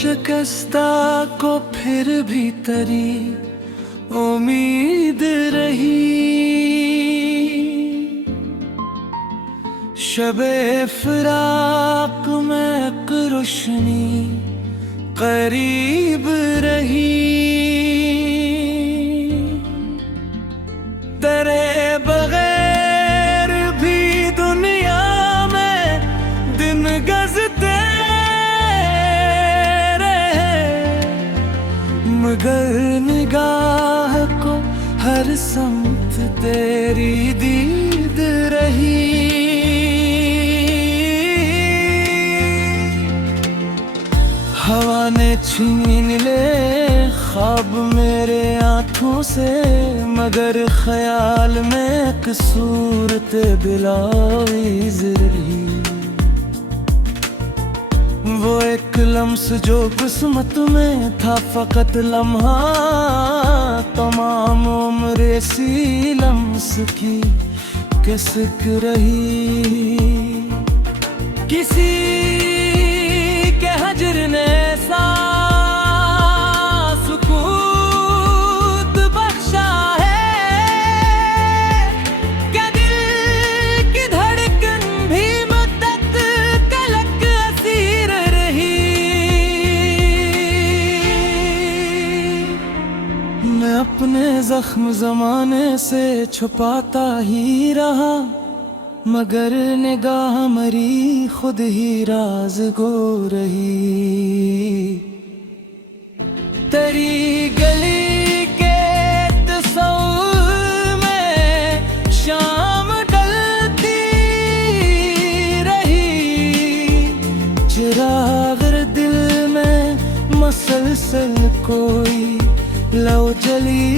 शिकस्ता को फिर भी तरी उम्मीद रही। शबे फिराक में एक रोशनी करीब रही। तेरे बगैर भी दुनिया में दिन गज़ते मगर निगाह को हर समत तेरी दीद रही। हवा ने छीन ले ख्वाब मेरे आँखों से मगर ख्याल में एक सूरत दिलावीज़ रही। वो एक लम्स जो किस्मत में था फकत लम्हा तमाम उम्र सी लम्स की किसक रही। किसी के हजर ने सुकूत बख्शा है क्या दिल की धड़कन भी मुद्दत कलक असीर रही। मैं अपने जख्म जमाने से छुपाता ही रहा मगर निगाह मरी खुद ही राज गो रही। तेरी गली के तस्वीर में शाम ढलती रही। चिराग दिल में मसलसल कोई लौ जली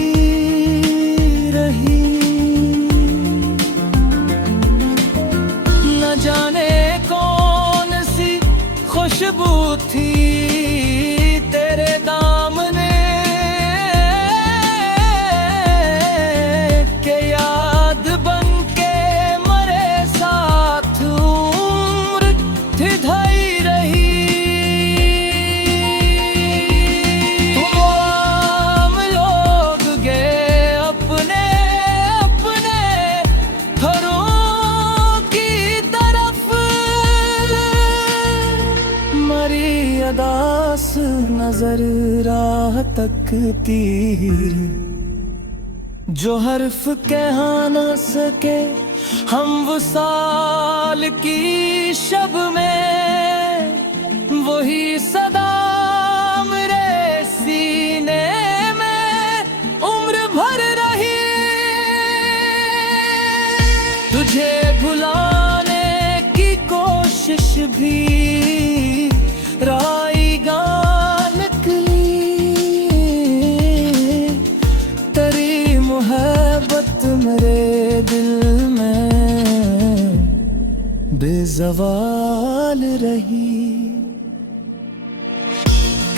रही। जाने कौन सी खुशबू थी तेरे दामने के याद बन के मरे साथ उम्र ठिठाई रही। तुम आम लोग गए अपने अपने घरों अदास नजर राह तकती जो हर्फ कह ना सके हम वसाल की शब में। वही सदा मेरे सीने में उम्र भर रही। तुझे भुलाने की कोशिश भी राईगा निकली। तेरी मोहब्बत मेरे दिल में बेज़वाल रही।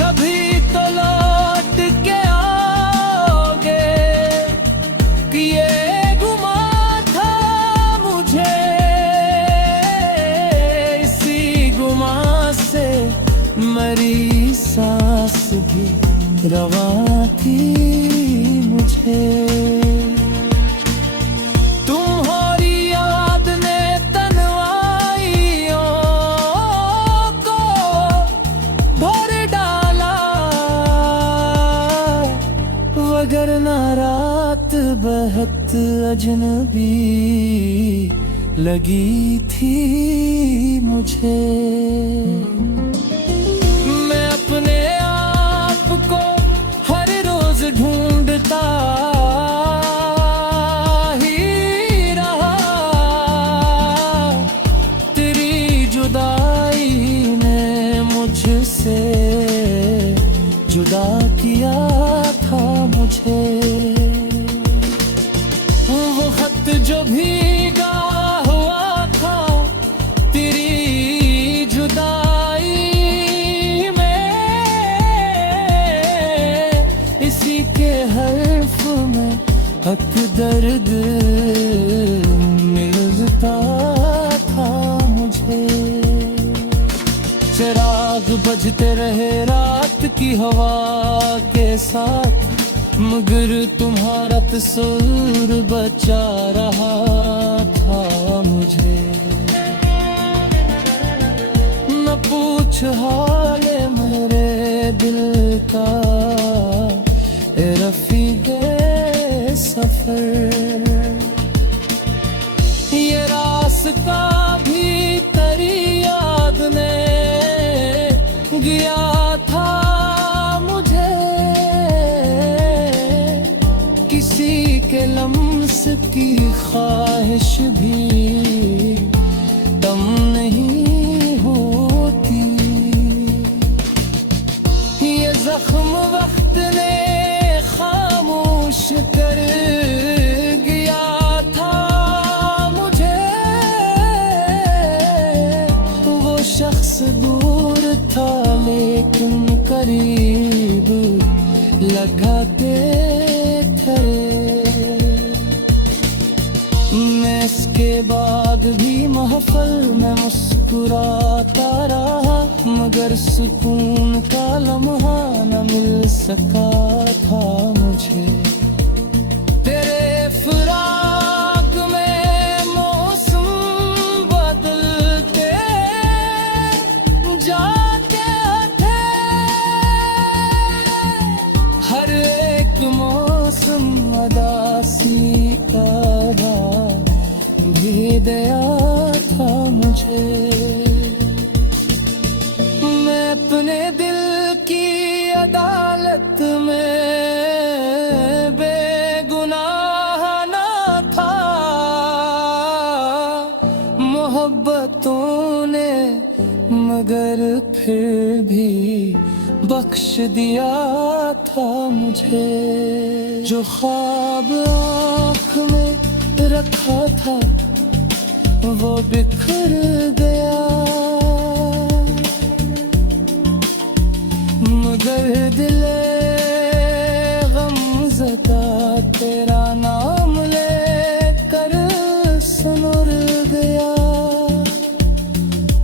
कभी तो लौट के आओगे कि ये गुमा था मुझे। इसी गुमा से मरी सांस भी रवा थी मुझे। तुम्हारी याद ने तन्हाइयों को भर डाला वगरना रात बहुत अजनबी लगी थी मुझे। ढूंढता ही रहा तेरी जुदाई ने मुझसे जुदा किया था मुझे। वो खत जो भीगा हुआ था तेरी जुदाई में इसी के हर्फ में हक दर्द मिलता था मुझे। चिराग बजते रहे रात की हवा के साथ, मगर तुम्हारा तस्वीर बचा रहा था मुझे। न पूछ हाल मेरे दिल का, ए रफ़ीक़े सफ़र। ये रास्ता भी तेरी याद ने गया था मुझे, किसी के लम्स की ख्वाहिश भी दम नहीं होती। ये जख्म वक्त ने खामोश कर गया था मुझे, वो शख्स दूर था लेकिन करीब लगाते थे। मैं इसके बाद भी महफिल में मुस्कुराता रहा, मगर सुकून का लम्हा न मिल सका था मुझे। तेरे फिराक में मौसम बदलते जाते थे, हर एक मौसम उदासी का भी दया था मुझे। मैं अपने दिल की अदालत में बेगुनाह न था, मोहब्बतों ने मगर फिर भी बख्श दिया था मुझे। जो ख्वाब आँख में रखा था वो बिखर गया, मगर दिले गमज़दा तेरा नाम लेकर सनुर गया।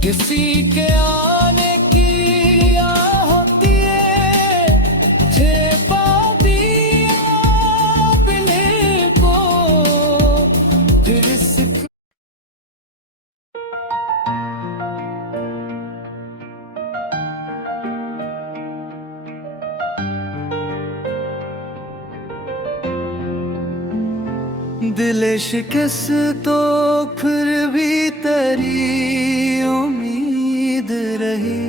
किसी के आने की आह होती है, थे पापियाँ बिन्हीं को फिर दिल शिकस्त तो फिर भी तेरी उम्मीद रही।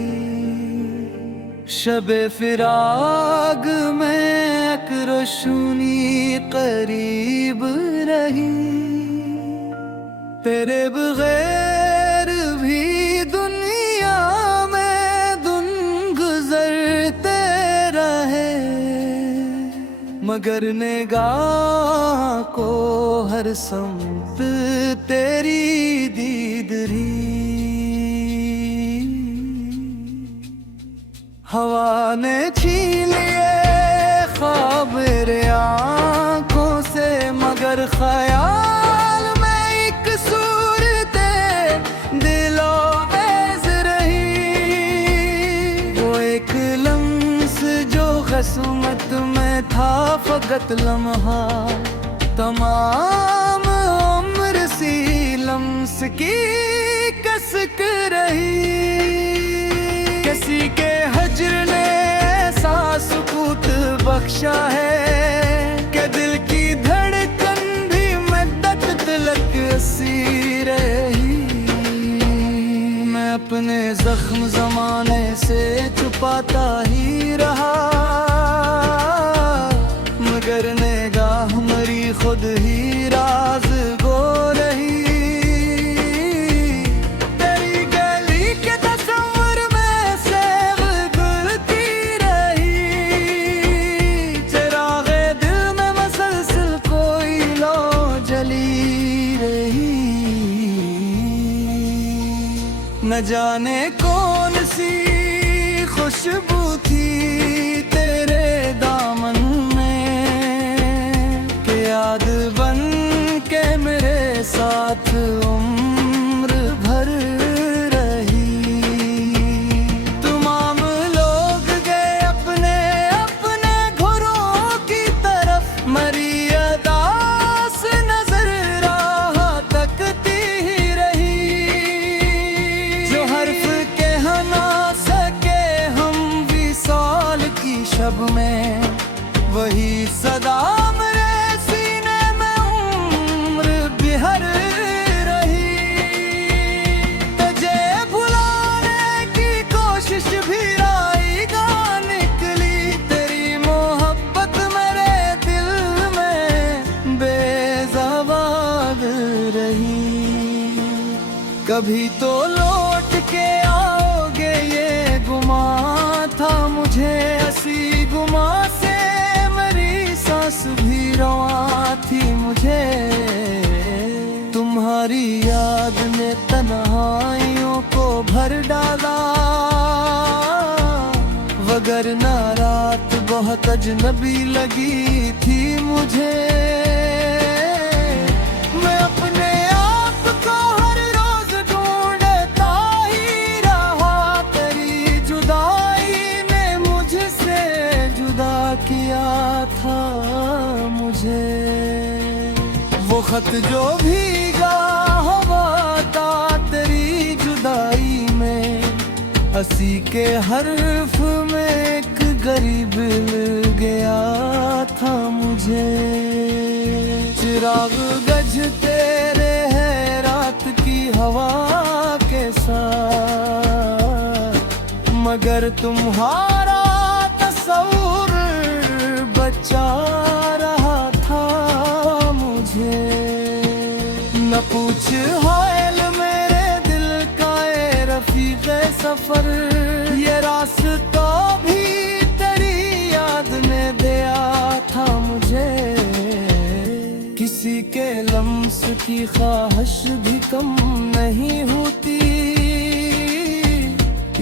शबे फिराग में अकरोशुनी करीब रही। तेरे बगैर भी दुनिया में दिन गुजरते रहे, मगर निगाह को हर समत तेरी दीद रही। हवा ने छीन लिए ख्वाब मेरे आँखों से, मगर ख्याल में एक सूरते दिलो ऐज़ रही। वो एक लम्स जो किस्मत में था फकत लम्हा, तमाम उम्र सी लम्स की कसक रही। किसी के हज्र ने ऐसा सुकूत बख्शा है कि दिल की धड़कन भी मद्दत तलक असी रही। मैं अपने जख्म ज़माने से छुपाता ही रहा, मगर निगाह मरी खुद ही राज गो रही। तेरी गली के तस्वीर में से गुजरती रही, चिरागे दिल में मसलसल कोई लो जली रही। न जाने कौन सी खुशबू थी तेरे दामन में, कि याद बन के मेरे साथ उम्र भर रही। तमाम लोग गए अपने कभी तो लौट के आओगे ये गुमा था मुझे, हंसी गुमा से मेरी सांस भी रवा थी मुझे। तुम्हारी याद ने तन्हाइयों को भर डाला, वगरना रात बहुत अजनबी लगी थी मुझे। मैं अपने आप को हर रोज ढूंढता ही रहा, तेरी जुदाई ने मुझसे जुदा किया था मुझे। वो खत जो भीगा हुआ था तेरी जुदाई में, हंसी के हर्फ में एक गरीब मिल गया था मुझे। चिराग गजते रहे रात की हवा के साथ, मगर तुम्हारा तस्वुर बचा रहा था मुझे। न पूछ हाल मेरे दिल का ए रफीक़े सफर, ये रास्ता भी तेरी याद ने दिया था मुझे। किसी के लम्स की ख्वाहिश भी कम नहीं होती,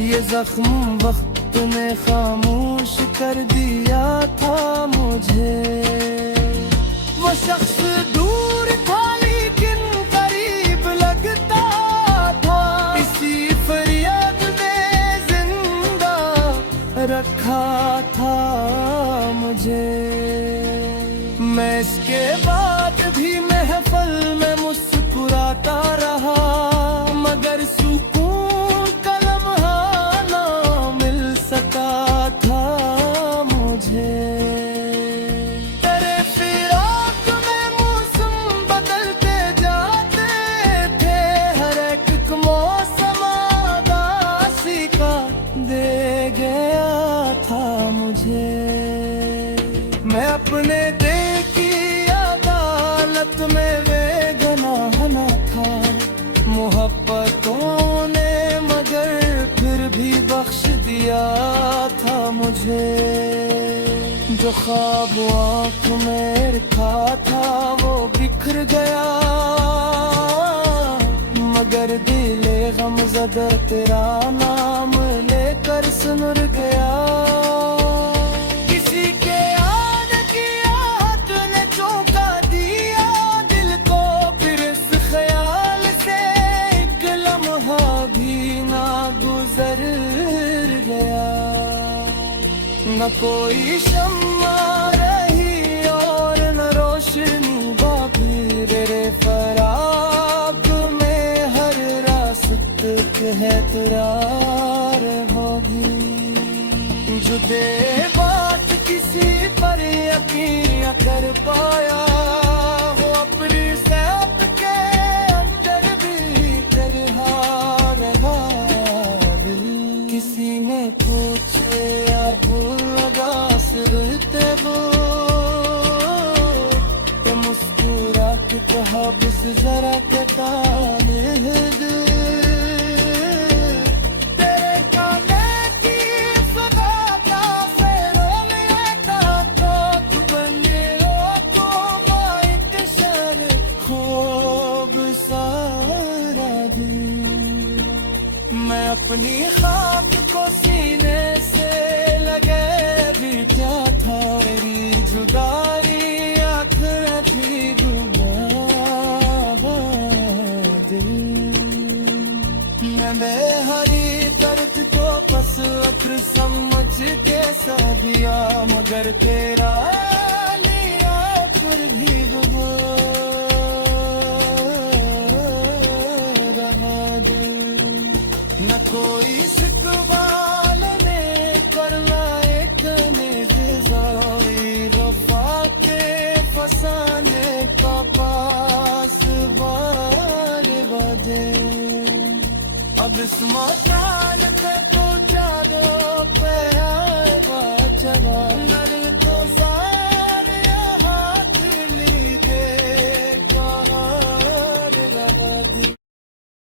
ये जख्म वक्त ने खामोश कर दिया था मुझे। वो शख्स दूर था लेकिन करीब लगता था, इसी फरियाद ने जिंदा रखा था मुझे। मैं इसके बाद भी महफल में मुस्कुराता रहा, मगर सुकून का लम्हा ना मिल सका था मुझे। तेरे फिराक में मौसम बदलते जाते थे, हर एक मौसम उदासी का दे गया था मुझे। मैं अपने दिल की अदालत में बेगुनाह न था, मोहब्बतों ने मगर फिर भी बख्श दिया था मुझे। जो ख्वाब आँख में रखा था वो बिखर गया, मगर दिले गमज़दा तेरा नाम लेकर सुन गया। न कोई शम्मा रही और न रोशनी बाकी, तेरे फराग में हर रास्त है तरार होगी। जुदे बात किसी पर यकीन कर पाया, वो अपनी सैफ के अंदर भी तरहा रहा दिल। किसी ने पूछे तो मुस्कुरा के कहा बस जरा के ताने दिल। तेरे काने की सदा का फेरोल लेता तो तू बने हो तो माइत शर खूब सारा दिन। मैं अपनी खाक को सीने से लगे भी क्या था, मेरी जुदाई आखिर भी डूबा दिल। मैं हरी दर्द को बस अक्र समझ के सदिया, मगर तेरा लिया फिर भी डूबा रहा दिल। न कोई शिकवा फसाने का पास बार बजे। अब इस मौका